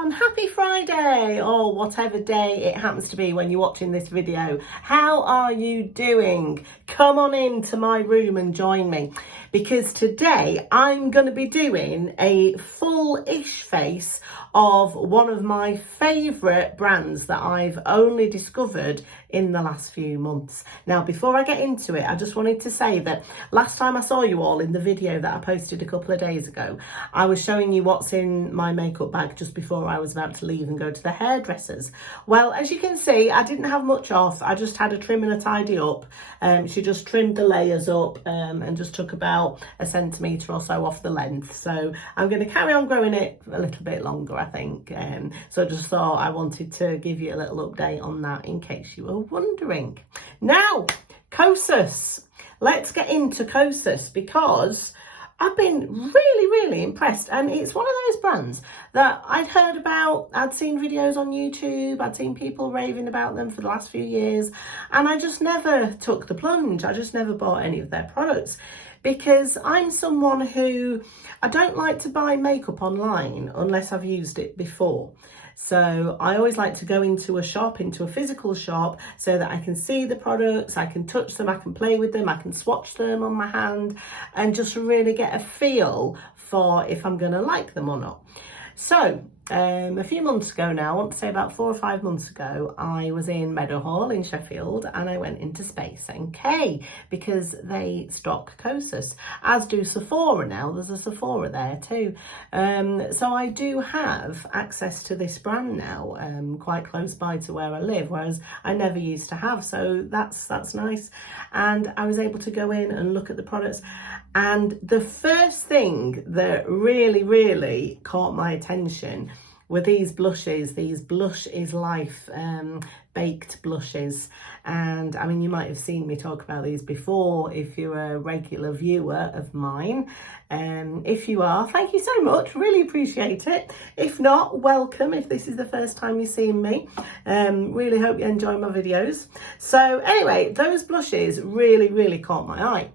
everyone, happy Friday or whatever day it happens to be when you're watching this video. How are you doing? Come on into my room and join me, because today I'm going to be doing a full-ish face of one of my favourite brands that I've only discovered in the last few months. Now, before I get into it, I just wanted to say that last time I saw you all in the video that I posted a couple of days ago, I was showing you what's in my makeup bag just before I was about to leave and go to the hairdressers. Well, as you can see, I didn't have much off. I just had a trim and a tidy up. She just trimmed the layers up and just took about 1 centimetre or so off the length. So I'm going to carry on growing it a little bit longer, I think. So I just thought I wanted to give you a little update on that in case you were wondering. Now, Kosas. Let's get into Kosas because I've been really impressed, and it's one of those brands that I'd heard about. I'd seen videos on YouTube, I'd seen people raving about them for the last few years, and I just never took the plunge. I just never bought any of their products because I'm someone who, I don't like to buy makeup online unless I've used it before. So I always like to go into a shop, into a physical shop, so that I can see the products, I can touch them, I can play with them, I can swatch them on my hand and just really get a feel for if I'm going to like them or not. So a few months ago now, I want to say about 4 or 5 months ago, I was in Meadowhall in Sheffield and I went into Space NK because they stock Kosas, as do Sephora now. There's a Sephora there too. So I do have access to this brand now, quite close by to where I live, whereas I never used to have. So that's nice. And I was able to go in and look at the products. And the first thing that really caught my attention were these blushes, these Blush is Life baked blushes. And I mean, you might have seen me talk about these before if you're a regular viewer of mine. If you are, thank you so much, really appreciate it. If not, welcome if this is the first time you're seeing me. Really hope you enjoy my videos. So anyway, those blushes really caught my eye.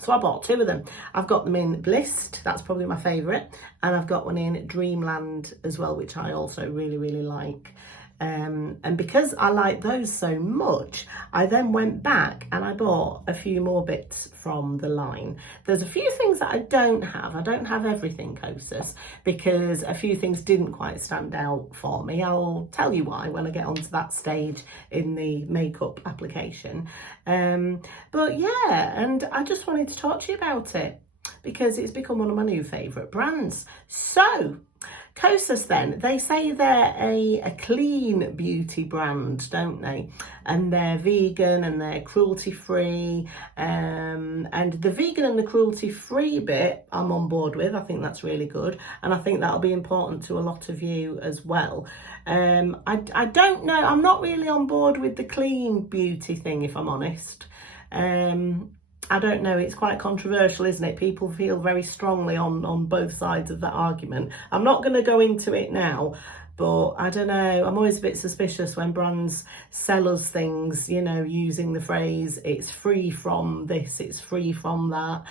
So I bought 2 of them. I've got them in Blissed, that's probably my favourite, and I've got one in Dreamland as well, which I also really like. And because I like those so much, I then went back and I bought a few more bits from the line. There's a few things that I don't have. I don't have everything Kosas because a few things didn't quite stand out for me. I'll tell you why when I get onto that stage in the makeup application. But yeah, and I just wanted to talk to you about it because it's become one of my new favourite brands. So Kosas then, they say they're a clean beauty brand, don't they? And they're vegan and they're cruelty free. And the vegan and the cruelty free bit I'm on board with. I think that's really good. And I think that'll be important to a lot of you as well. I don't know, I'm not really on board with the clean beauty thing, if I'm honest. I don't know, it's quite controversial, isn't it? People feel very strongly on both sides of that argument. I'm not going to go into it now, but I don't know, I'm always a bit suspicious when brands sell us things, you know, using the phrase, it's free from this, it's free from that.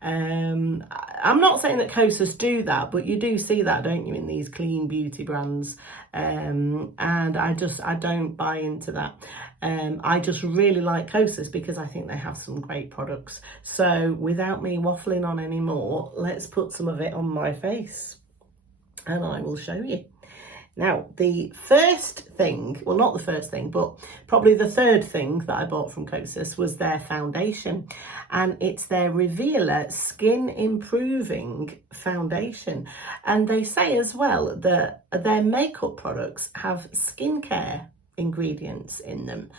I'm not saying that Kosas do that, but you do see that, don't you, in these clean beauty brands. And I don't buy into that. I just really like Kosas because I think they have some great products. So without me waffling on anymore, let's put some of it on my face and I will show you. Now, the first thing, well, not the first thing, but probably the third thing that I bought from Kosas was their foundation. And it's their Revealer Skin Improving Foundation. And they say as well that their makeup products have skincare ingredients in them.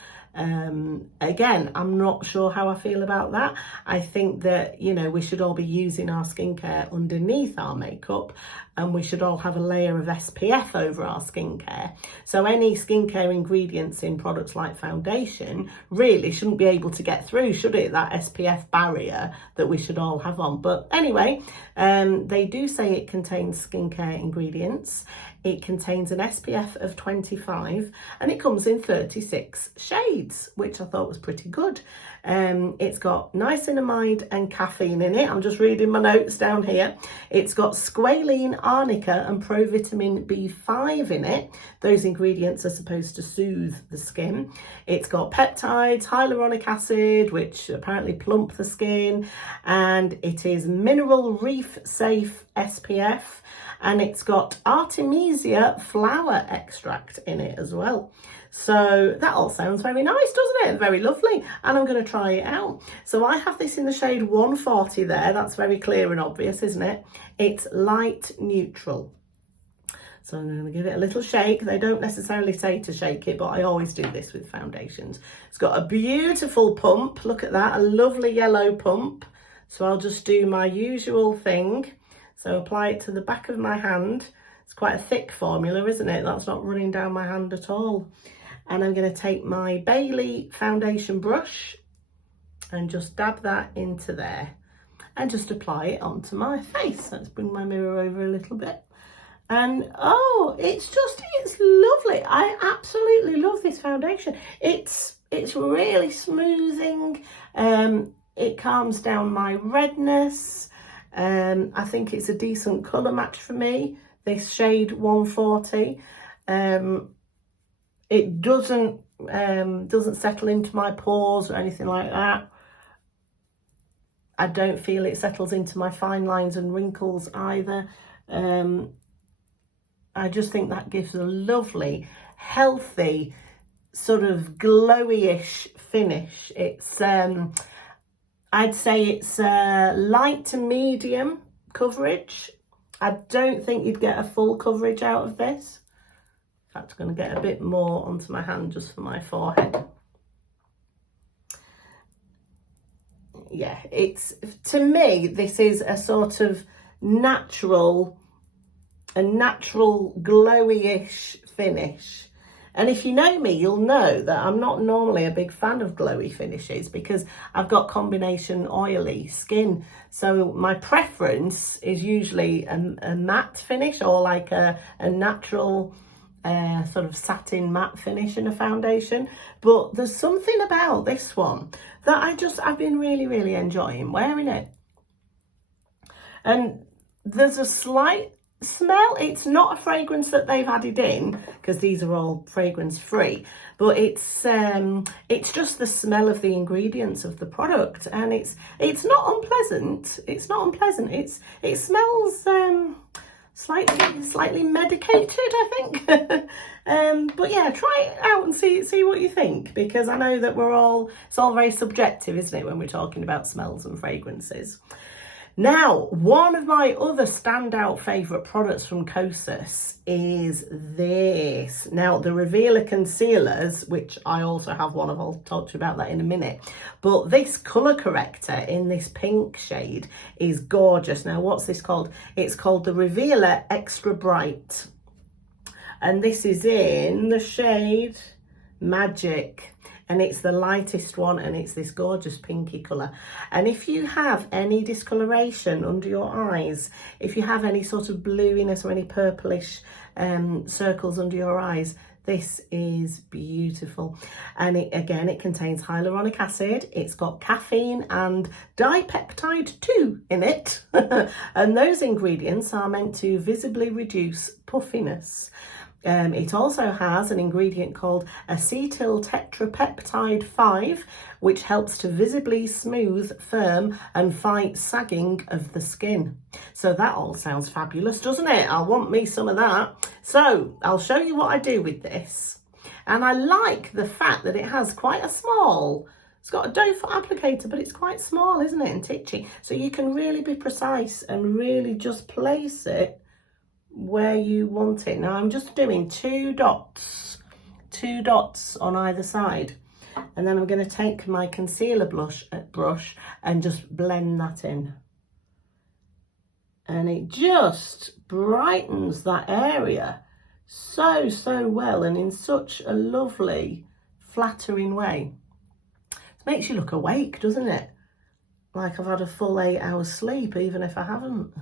Again, I'm not sure how I feel about that. I think that, you know, we should all be using our skincare underneath our makeup, and we should all have a layer of SPF over our skincare. So any skincare ingredients in products like foundation really shouldn't be able to get through, should it? That SPF barrier that we should all have on. But anyway, they do say it contains skincare ingredients. It contains an SPF of 25 and it comes in 36 shades, which I thought was pretty good. It's got niacinamide and caffeine in it. I'm just reading my notes down here. It's got squalene, arnica and provitamin B5 in it. Those ingredients are supposed to soothe the skin. It's got peptides, hyaluronic acid, which apparently plump the skin, and it is mineral reef safe SPF, and it's got Artemisia flower extract in it as well. So that all sounds very nice, doesn't it? Very lovely. And I'm going to try it out. So I have this in the shade 140 there. That's very clear and obvious, isn't it? It's light neutral. So I'm going to give it a little shake. They don't necessarily say to shake it, but I always do this with foundations. It's got a beautiful pump. Look at that, a lovely yellow pump. So I'll just do my usual thing. So apply it to the back of my hand. It's quite a thick formula, isn't it? That's not running down my hand at all. And I'm going to take my Beili foundation brush and just dab that into there and just apply it onto my face. Let's bring my mirror over a little bit. And oh, it's lovely. I absolutely love this foundation. It's really smoothing. It calms down my redness. I think it's a decent colour match for me, this shade 140. It doesn't settle into my pores or anything like that. I don't feel it settles into my fine lines and wrinkles either. I just think that gives a lovely, healthy, sort of glowy-ish finish. It's I'd say it's light to medium coverage. I don't think you'd get a full coverage out of this. In fact, I'm going to get a bit more onto my hand just for my forehead. Yeah, to me, this is a sort of natural glowy-ish finish. And if you know me, you'll know that I'm not normally a big fan of glowy finishes because I've got combination oily skin. So my preference is usually a matte finish or like a natural sort of satin matte finish in a foundation. But there's something about this one that I've been really, really enjoying wearing it. And there's a slight smell. It's not a fragrance that they've added in because these are all fragrance free, but it's just the smell of the ingredients of the product, and it's not unpleasant. It smells slightly medicated, I think. But yeah, try it out and see what you think, because I know that it's all very subjective, isn't it, when we're talking about smells and fragrances. Now, one of my other standout favourite products from Kosas is this. Now, the Revealer Concealers, which I also have one of, I'll talk to you about that in a minute. But this colour corrector in this pink shade is gorgeous. Now, what's this called? It's called the Revealer Extra Bright. And this is in the shade Magic. And it's the lightest one, and it's this gorgeous pinky colour. And if you have any discoloration under your eyes, if you have any sort of bluiness or any purplish circles under your eyes, this is beautiful. And it contains hyaluronic acid. It's got caffeine and dipeptide 2 in it. And those ingredients are meant to visibly reduce puffiness. It also has an ingredient called acetyl tetrapeptide 5, which helps to visibly smooth, firm and fight sagging of the skin. So that all sounds fabulous, doesn't it? I want me some of that. So I'll show you what I do with this. And I like the fact that it has quite a small, it's got a doe foot applicator, but it's quite small, isn't it, and titchy. So you can really be precise and really just place it where you want it. Now I'm just doing two dots on either side, and then I'm going to take my concealer brush and just blend that in, and it just brightens that area so well, and in such a lovely flattering way. It makes you look awake, doesn't it? Like I've had a full 8 hours sleep, even if I haven't.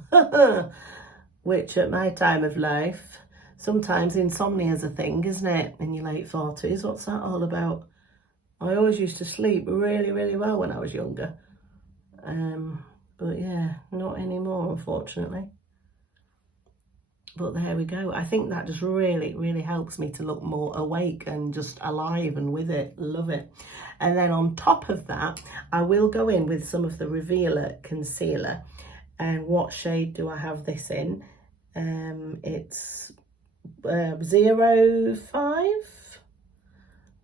Which at my time of life, sometimes insomnia is a thing, isn't it? In your late 40s, what's that all about? I always used to sleep really, really well when I was younger. But yeah, not anymore, unfortunately. But there we go. I think that just really, really helps me to look more awake and just alive and with it. Love it. And then on top of that, I will go in with some of the Revealer concealer. And what shade do I have this in? It's 05.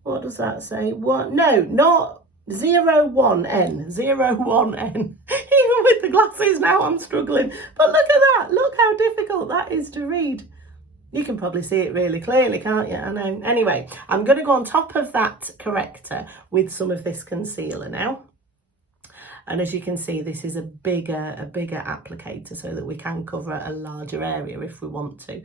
What does that say? What? No, not 01N. 01N. Even with the glasses now, I'm struggling. But look at that. Look how difficult that is to read. You can probably see it really clearly, can't you? I know. Anyway, I'm going to go on top of that corrector with some of this concealer now. And as you can see, this is a bigger applicator so that we can cover a larger area if we want to.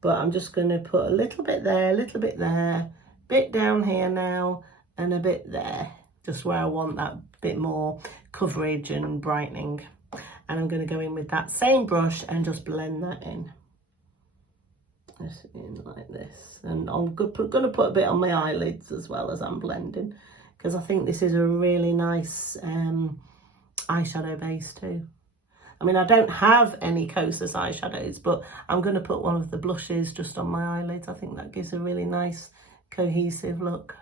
But I'm just going to put a little bit there, bit down here now, and a bit there, just where I want that bit more coverage and brightening. And I'm going to go in with that same brush and just blend that in. Just in like this. And I'm going to put a bit on my eyelids as well as I'm blending, because I think this is a really nice eyeshadow base too. I mean, I don't have any Kosas eyeshadows, but I'm going to put one of the blushes just on my eyelids. I think that gives a really nice cohesive look.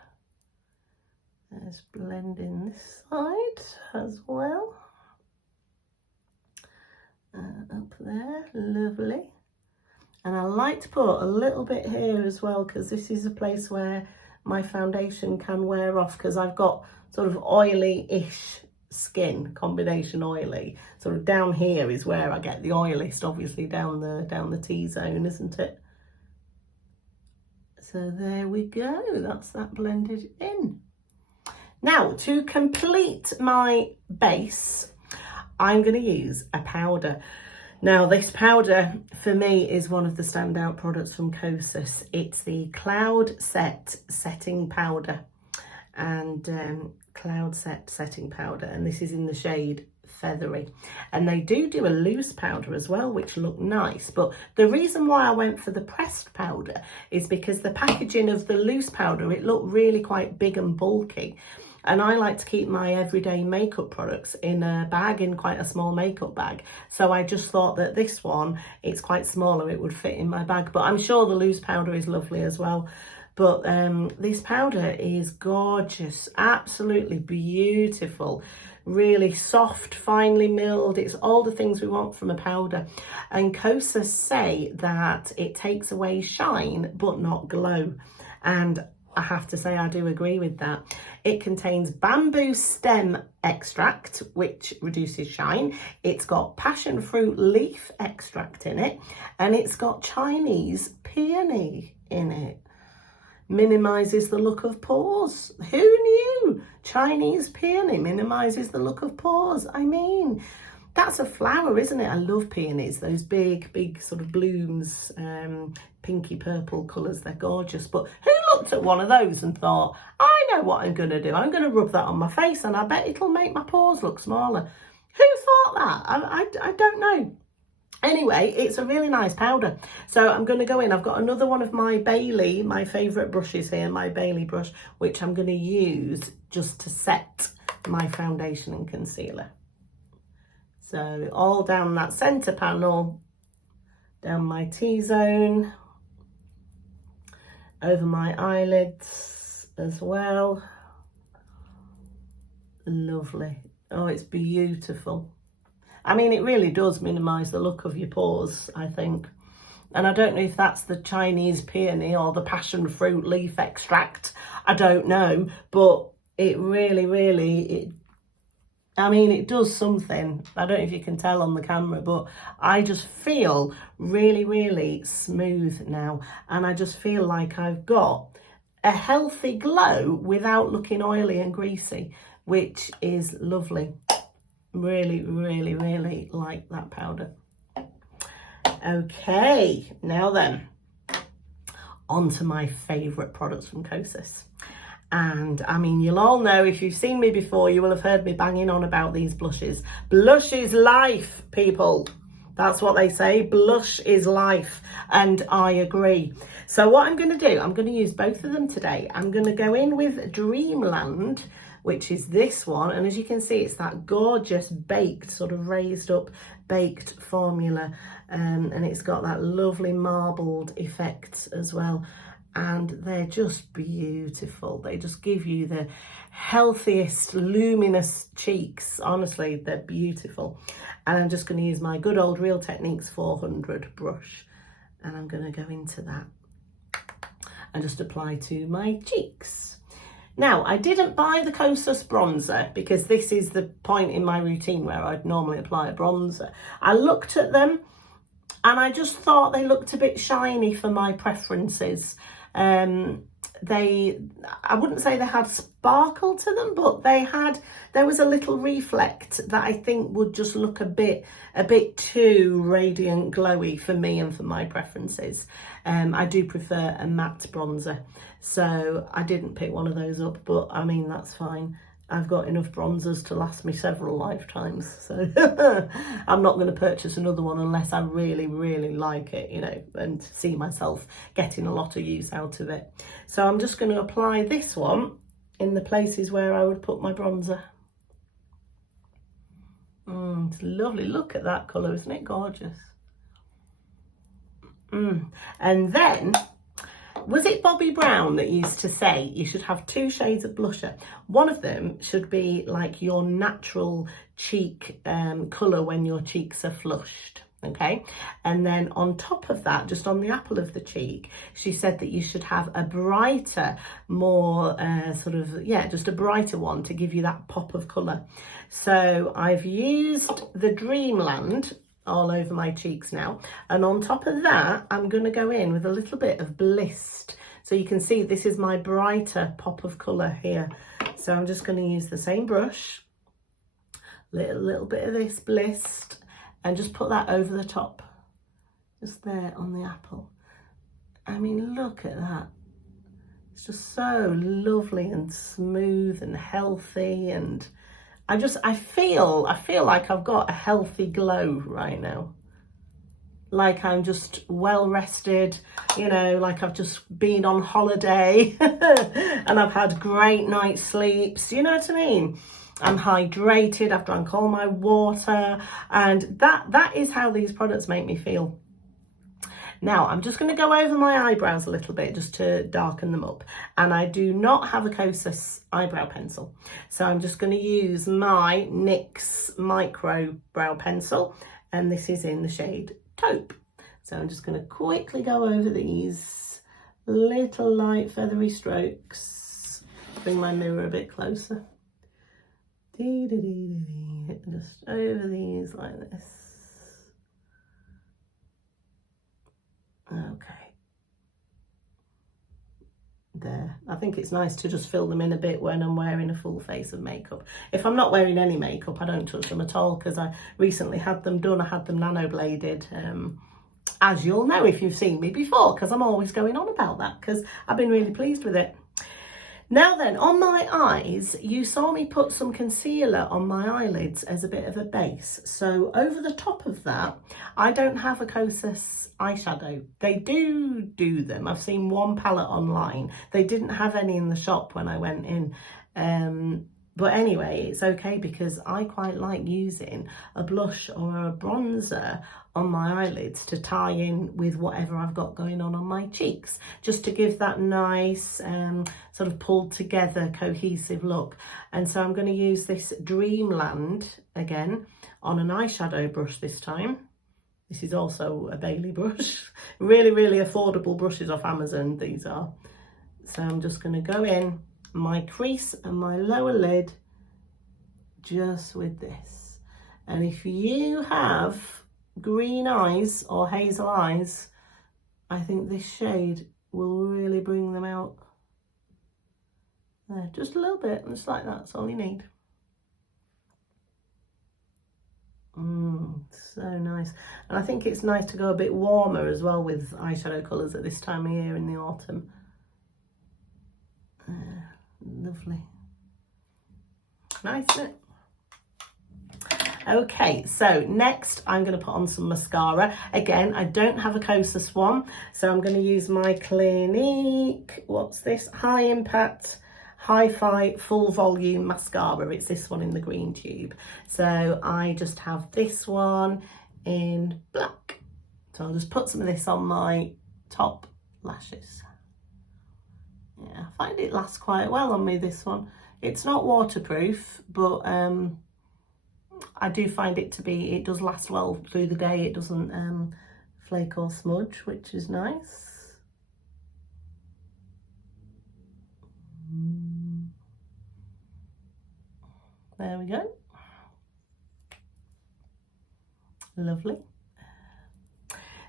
Let's blend in this side as well. Up there, lovely. And I like to put a little bit here as well, because this is a place where my foundation can wear off, because I've got sort of oily-ish skin, combination oily. Sort of down here is where I get the oiliest, obviously down the T-zone, isn't it? So there we go, that's that blended in. Now, to complete my base, I'm going to use a powder. Now, this powder for me is one of the standout products from Kosas. It's the Cloud Set Setting Powder, and Cloud Set Setting Powder, and this is in the shade Feathery. And they do a loose powder as well, which look nice. But the reason why I went for the pressed powder is because the packaging of the loose powder, it looked really quite big and bulky. And I like to keep my everyday makeup products in a bag, in quite a small makeup bag. So I just thought that this one, it's quite smaller, it would fit in my bag. But I'm sure the loose powder is lovely as well. But this powder is gorgeous, absolutely beautiful, really soft, finely milled. It's all the things we want from a powder. And Kosas say that it takes away shine, but not glow. And I have to say I do agree with that. It contains bamboo stem extract, which reduces shine. It's got passion fruit leaf extract in it, and it's got Chinese peony in it. Minimises the look of pores. Who knew? Chinese peony minimises the look of pores. I mean, that's a flower, isn't it? I love peonies, those big sort of blooms, pinky purple colours. They're gorgeous. But who looked at one of those and thought, I know what I'm going to do. I'm going to rub that on my face and I bet it'll make my pores look smaller. Who thought that? I don't know. Anyway, it's a really nice powder. So I'm going to go in. I've got another one of my Beili, my favourite brushes here, my Beili brush, which I'm going to use just to set my foundation and concealer. So all down that centre panel, down my T-zone, over my eyelids as well. Lovely. Oh, it's beautiful. I mean, it really does minimise the look of your pores, I think. And I don't know if that's the Chinese peony or the passion fruit leaf extract. I don't know. But it really, I mean, it does something. I don't know if you can tell on the camera, but I just feel really smooth now. And I just feel like I've got a healthy glow without looking oily and greasy, which is lovely. Really like that powder. Okay, now then, on to my favourite products from Kosas. And I mean, you'll all know, if you've seen me before, you will have heard me banging on about these blushes. Blush is life, people. That's what they say. Blush is life. And I agree. So what I'm going to do, I'm going to use both of them today. I'm going to go in with Dreamland, which is this one. And as you can see, it's that gorgeous baked, sort of raised up baked formula. And it's got that lovely marbled effect as well. And they're just beautiful. They just give you the healthiest, luminous cheeks. Honestly, they're beautiful. And I'm just going to use my good old Real Techniques 400 brush. And I'm going to go into that and just apply to my cheeks. Now, I didn't buy the Kosas bronzer because this is the point in my routine where I'd normally apply a bronzer. I looked at them and I just thought they looked a bit shiny for my preferences. I wouldn't say they had sparkle to them, but there was a little reflect that I think would just look a bit too radiant glowy for me and for my preferences. I do prefer a matte bronzer, so I didn't pick one of those up, but I mean, that's fine. I've got enough bronzers to last me several lifetimes, so I'm not going to purchase another one unless I really, really like it, you know, and see myself getting a lot of use out of it. So I'm just going to apply this one in the places where I would put my bronzer. It's lovely. Look at that colour, isn't it gorgeous? And then, was it Bobbi Brown that used to say you should have 2 shades of blusher? One of them should be like your natural cheek colour when your cheeks are flushed, okay? And then on top of that, just on the apple of the cheek, she said that you should have a brighter, more just a brighter one to give you that pop of colour. So I've used the Dreamland all over my cheeks now, and on top of that I'm going to go in with a little bit of Blissed, so you can see this is my brighter pop of colour here. So I'm just going to use the same brush, little bit of this Blissed, and just put that over the top, just there on the apple. I mean, look at that. It's just so lovely and smooth and healthy, and I feel like I've got a healthy glow right now. Like I'm just well rested, you know, like I've just been on holiday and I've had great night sleeps, you know what I mean? I'm hydrated, I've drank all my water, and that is how these products make me feel. Now, I'm just going to go over my eyebrows a little bit just to darken them up. And I do not have a Kosas eyebrow pencil. So I'm just going to use my NYX Micro Brow Pencil. And this is in the shade Taupe. So I'm just going to quickly go over these little light feathery strokes. Bring my mirror a bit closer. Just over these like this. Okay, there. I think it's nice to just fill them in a bit when I'm wearing a full face of makeup. If I'm not wearing any makeup, I don't touch them at all, because I recently had them done. I had them nano bladed, as you'll know if you've seen me before, because I'm always going on about that because I've been really pleased with it. Now then, on my eyes, you saw me put some concealer on my eyelids as a bit of a base. So over the top of that, I don't have a Kosas eyeshadow. They do them. I've seen one palette online. They didn't have any in the shop when I went in. But anyway, it's okay because I quite like using a blush or a bronzer on my eyelids to tie in with whatever I've got going on my cheeks, just to give that nice sort of pulled together cohesive look. And so I'm going to use this Dreamland again on an eyeshadow brush this time. This is also a Beili brush. Really, really affordable brushes off Amazon, these are. So I'm just going to go in my crease and my lower lid just with this. And if you have green eyes or hazel eyes, I think this shade will really bring them out. There, just a little bit, just like that, that's all you need. So nice. And I think it's nice to go a bit warmer as well with eyeshadow colours at this time of year in the autumn. Lovely. Nice, isn't it? Okay, so next I'm going to put on some mascara. Again, I don't have a Kosas one, so I'm going to use my Clinique, what's this? High Impact Hi-Fi Full Volume Mascara. It's this one in the green tube. So I just have this one in black. So I'll just put some of this on my top lashes. Yeah, I find it lasts quite well on me, this one. It's not waterproof, but I do find it to be, it does last well through the day. It doesn't flake or smudge, which is nice. There we go. Lovely.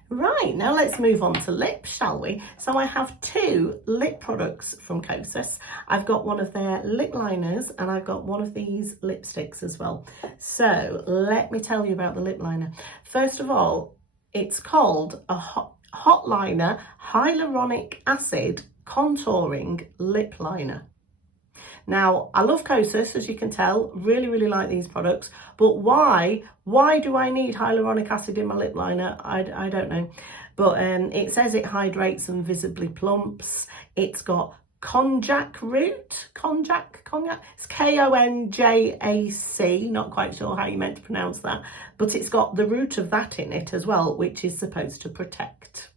Right, now let's move on to lips, shall we? So I have two lip products from Kosas. I've got one of their lip liners and I've got one of these lipsticks as well. So let me tell you about the lip liner. First of all, it's called a Hot Liner Hyaluronic Acid Contouring Lip Liner. Now, I love Kosas, as you can tell, really like these products, but why do I need hyaluronic acid in my lip liner? I don't know, but it says it hydrates and visibly plumps. It's got konjac root, konjac, it's Konjac, not quite sure how you meant to pronounce that, but it's got the root of that in it as well, which is supposed to protect.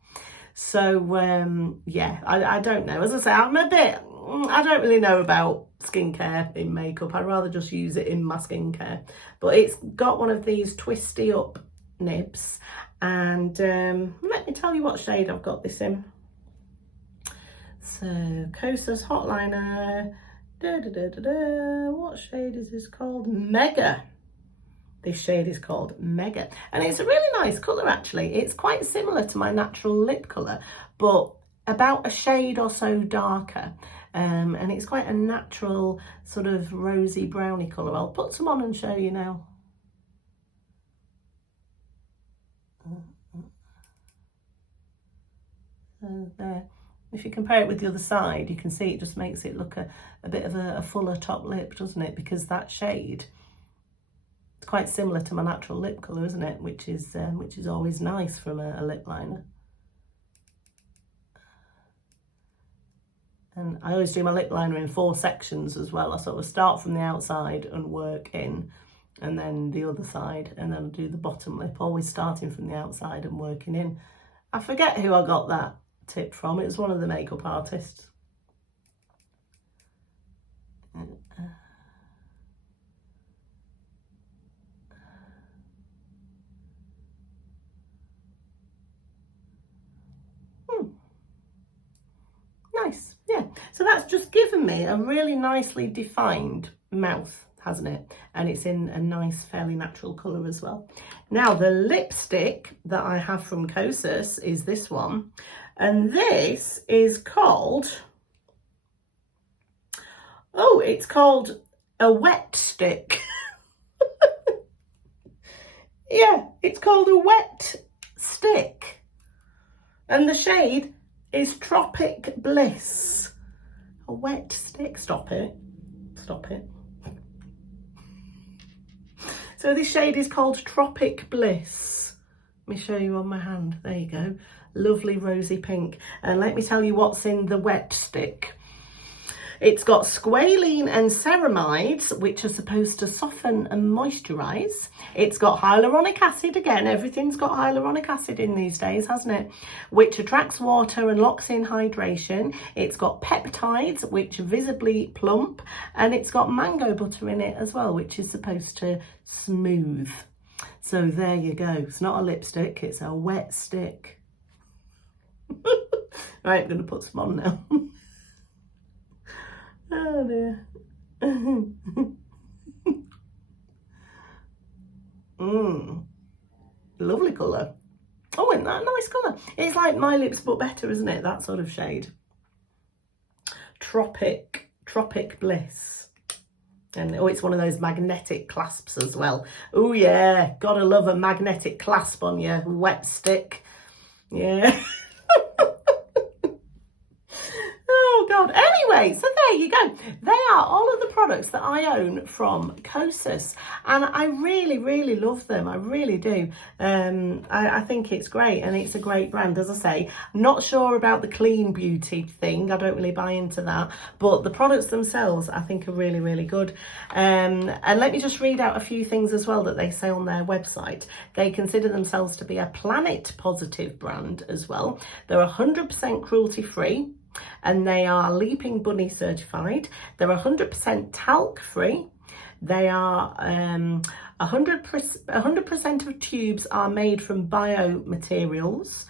So, yeah, I don't know. As I say, I don't really know about skincare in makeup. I'd rather just use it in my skincare. But it's got one of these twisty up nibs. And let me tell you what shade I've got this in. So, Kosas Hot Liner. What shade is this called? Mega. This shade is called Mega. And it's a really nice colour, actually. It's quite similar to my natural lip colour, but about a shade or so darker. And it's quite a natural sort of rosy browny colour. I'll put some on and show you now. So there. If you compare it with the other side, you can see it just makes it look a bit of a fuller top lip, doesn't it? Because that shade, it's quite similar to my natural lip colour, isn't it? Which is always nice from a lip liner. And I always do my lip liner in 4 sections as well. I sort of start from the outside and work in, and then the other side, and then I do the bottom lip, always starting from the outside and working in. I forget who I got that tip from. It was one of the makeup artists. Nice, yeah. So that's just given me a really nicely defined mouth, hasn't it? And it's in a nice, fairly natural colour as well. Now, the lipstick that I have from Kosas is this one. And this is called, oh, it's called a wet stick. Yeah, it's called a wet stick. And the shade is Tropic Bliss. A wet stick. Stop it. Stop it. So this shade is called Tropic Bliss. Let me show you on my hand. There you go. Lovely rosy pink. And let me tell you what's in the wet stick. It's got squalene and ceramides, which are supposed to soften and moisturise. It's got hyaluronic acid, again, everything's got hyaluronic acid in these days, hasn't it? Which attracts water and locks in hydration. It's got peptides, which visibly plump. And it's got mango butter in it as well, which is supposed to smooth. So there you go. It's not a lipstick, it's a wet stick. Right, I'm going to put some on now. Oh dear. Lovely colour. Oh, isn't that a nice colour? It's like my lips but better, isn't it? That sort of shade. Tropic Bliss. And oh, it's one of those magnetic clasps as well. Oh yeah, gotta love a magnetic clasp on your wet stick. Yeah. Oh God. Anyway, Anyway, so there you go. They are all of the products that I own from Kosas, and I really love them. I really do. I think it's great, and it's a great brand. As I say, not sure about the clean beauty thing. I don't really buy into that, but the products themselves I think are really good. And let me just read out a few things as well that they say on their website. They consider themselves to be a planet positive brand as well. They're 100% cruelty free, and they are Leaping Bunny certified. They're 100% talc free. They are 100% of tubes are made from biomaterials.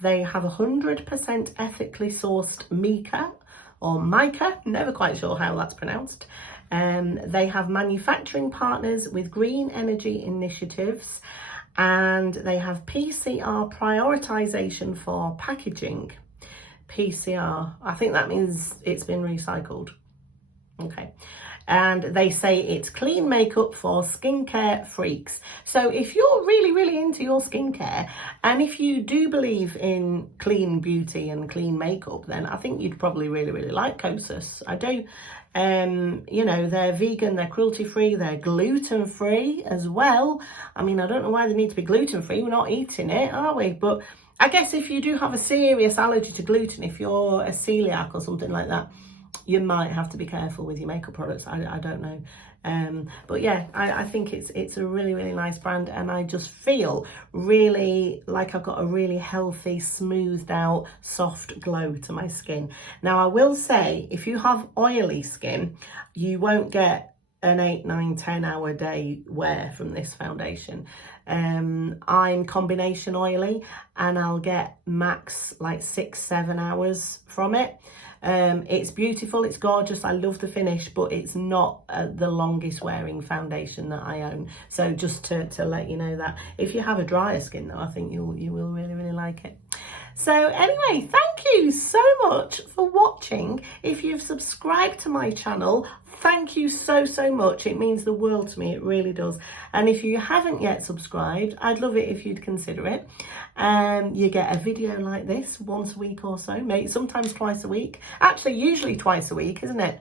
They have 100% ethically sourced mica, or mica, never quite sure how that's pronounced. They have manufacturing partners with green energy initiatives, and they have PCR prioritization for packaging. PCR, I think that means it's been recycled. Okay. And they say it's clean makeup for skincare freaks. So if you're really into your skincare, and if you do believe in clean beauty and clean makeup, then I think you'd probably really like Kosas. I do. You know, they're vegan, they're cruelty free, they're gluten free as well. I mean, I don't know why they need to be gluten free. We're not eating it, are we? But I guess if you do have a serious allergy to gluten, if you're a celiac or something like that, you might have to be careful with your makeup products. I don't know. But yeah, I think it's a really nice brand, and I just feel really like I've got a really healthy, smoothed out, soft glow to my skin. Now, I will say, if you have oily skin, you won't get an 8, 9, 10 hour day wear from this foundation. I'm combination oily, and I'll get max like 6, 7 hours from it. It's beautiful, it's gorgeous, I love the finish, but it's not the longest wearing foundation that I own. So just to let you know that. If you have a drier skin though, I think you will really like it. So anyway, thank you so much for watching. If you've subscribed to my channel, thank you so much. It means the world to me, it really does. And if you haven't yet subscribed, I'd love it if you'd consider it. You get a video like this once a week or so, maybe sometimes twice a week. Actually, usually twice a week, isn't it?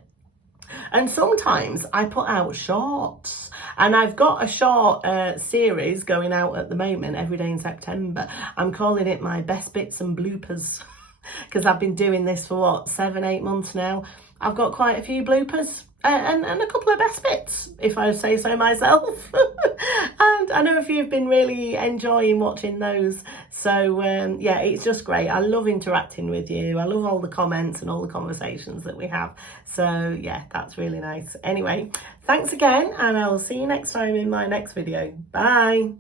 And sometimes I put out shorts, and I've got a short series going out at the moment every day in September. I'm calling it my best bits and bloopers because I've been doing this for what, 7, 8 months now. I've got quite a few bloopers and a couple of best bits, if I say so myself. And I know a few have been really enjoying watching those. So yeah, it's just great. I love interacting with you. I love all the comments and all the conversations that we have. So yeah, that's really nice. Anyway, thanks again, and I will see you next time in my next video. Bye.